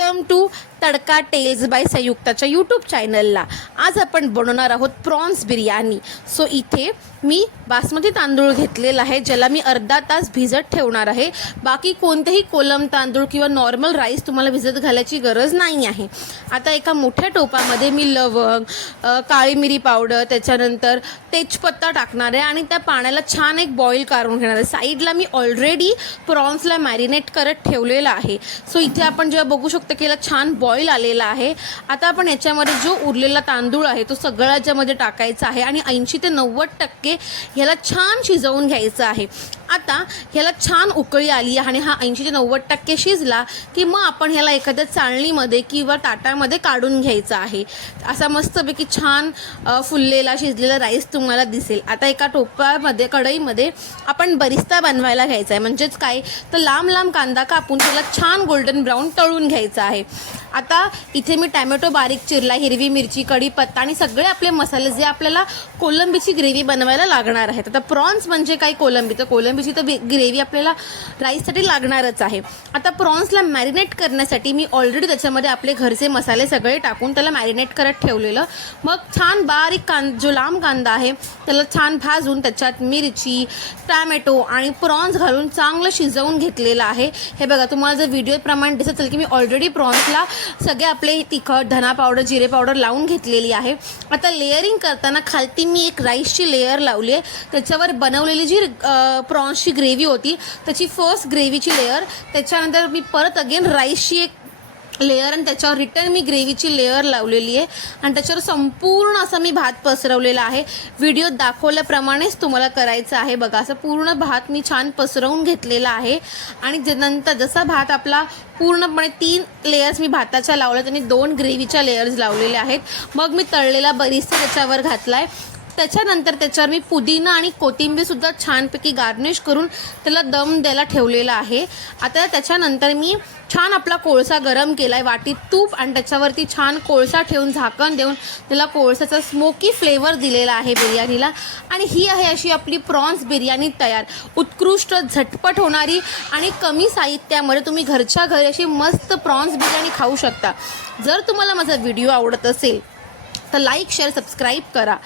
Welcome to Tadka Tales by संयुक्ताच्या YouTube चॅनलला आज आपण बनवणार आहोत प्रॉन्स बिर्याणी. सो इथे मी बासमती तांदूळ घेतलेला आहे ज्याला मी अर्धा तास भिजत ठेवणार आहे. बाकी कोणतेही कोलम तांदूळ किंवा नॉर्मल राईस तुम्हाला भिजत घालायची गरज नाही आहे. आता एका मोठ्या टोपामध्ये मी लवंग काळी मिरी पावडर त्याच्यानंतर तेजपत्ता टाकणार आहे आणि त्या पाण्याला छान एक बॉईल काढून घेणार आहे. साईडला मी ऑलरेडी प्रॉन्सला मॅरिनेट करत ठेवलेलं आहे. सो इथे आपण जेव्हा बघू शकतो की याला छान बॉईल आलेला आहे. आता आपण याच्यामध्ये जो उरलेला तांदूळ आहे तो सगळा याच्यामध्ये टाकायचा आहे आणि ऐंशी ते नव्वद टक्के ह्याला छान शिजवून घ्यायचं आहे. आता ह्याला छान उकळी आली आणि हा ऐंशी ते नव्वद टक्के शिजला की मग आपण ह्याला एखाद्या चाळणीमध्ये किंवा ताटामध्ये काढून घ्यायचा आहे. असा मस्तपैकी छान फुललेला शिजलेला राईस तुम्हाला दिसेल. आता एका टोपामध्ये कढईमध्ये आपण बरिस्ता बनवायला घ्यायचा आहे. म्हणजेच काय? तर लांब लांब कांदा कापून त्याला छान गोल्डन ब्राऊन तळून घ्यायचा आहे. आता इथे मी टॅमॅटो बारीक चिरला हिरवी मिरची कढीपत्ता आणि सगळे आपले मसाले जे आपल्याला कोलंबीची ग्रेव्ही बनवायला लागणार आहेत. आता प्रॉन्स म्हणजे काय कोलंबी? तर कोलंबी कोलंबीची तर ग्रेव्ही आपल्याला राईससाठी लागणारच आहे. आता प्रॉन्सला मॅरिनेट करण्यासाठी मी ऑलरेडी त्याच्यामध्ये आपले घरचे मसाले सगळे टाकून त्याला मॅरिनेट करत ठेवलेलं. मग छान बारीक कां जो लांब कांदा आहे त्याला छान भाजून त्याच्यात मिरची टॅमॅटो आणि प्रॉन्स घालून चांगलं शिजवून घेतलेलं आहे. हे बघा तुम्हाला जर व्हिडिओप्रमाणे दिसत असेल की मी ऑलरेडी प्रॉन्सला सगळे आपले तिखट धना पावडर जिरे पावडर लावून घेतलेली आहे. आता लेअरिंग करताना खालती मी एक राईसची लेअर लावली आहे. त्याच्यावर बनवलेली जी प्रॉन्स प्रॉन्सची ग्रेव्ही होती. त्याची फर्स्ट ग्रेव्हीची लेअर त्याच्यानंतर मी परत अगेन राईसची एक लेअर आणि त्याच्यावर रिटर्न मी ग्रेव्हीची लेअर लावलेली आहे. आणि त्याच्यावर संपूर्ण असा मी भात पसरवलेला आहे. व्हिडिओत दाखवल्याप्रमाणेच तुम्हाला करायचं आहे बघा. असं पूर्ण भात मी छान पसरवून घेतलेला आहे. आणि नंतर जसा भात आपला पूर्णपणे तीन लेयर्स मी भाताच्या लावल्यात आणि दोन ग्रेव्हीच्या लेयर्स लावलेल्या आहेत. मग मी तळलेला बरीचसा त्याच्यावर घातला आहे त्याच्यानंतर त्याच्यावर मी पुदिना आणि कोथिंबीरसुद्धा छानपैकी गार्निश करून त्याला दम द्यायला ठेवलेला आहे. आता त्याच्यानंतर मी छान आपला कोळसा गरम केला आहे वाटीत तूप आणि त्याच्यावरती छान कोळसा ठेवून झाकण देऊन त्याला कोळसाचा स्मोकी फ्लेवर दिलेला आहे बिर्याणीला. आणि ही आहे अशी आपली प्रॉन्स बिर्याणी तयार. उत्कृष्ट झटपट होणारी आणि कमी साहित्यामध्ये तुम्ही घरच्या घरी अशी मस्त प्रॉन्स बिर्याणी खाऊ शकता. जर तुम्हाला माझा व्हिडिओ आवडत असेल तर लाईक शेअर सबस्क्राईब करा.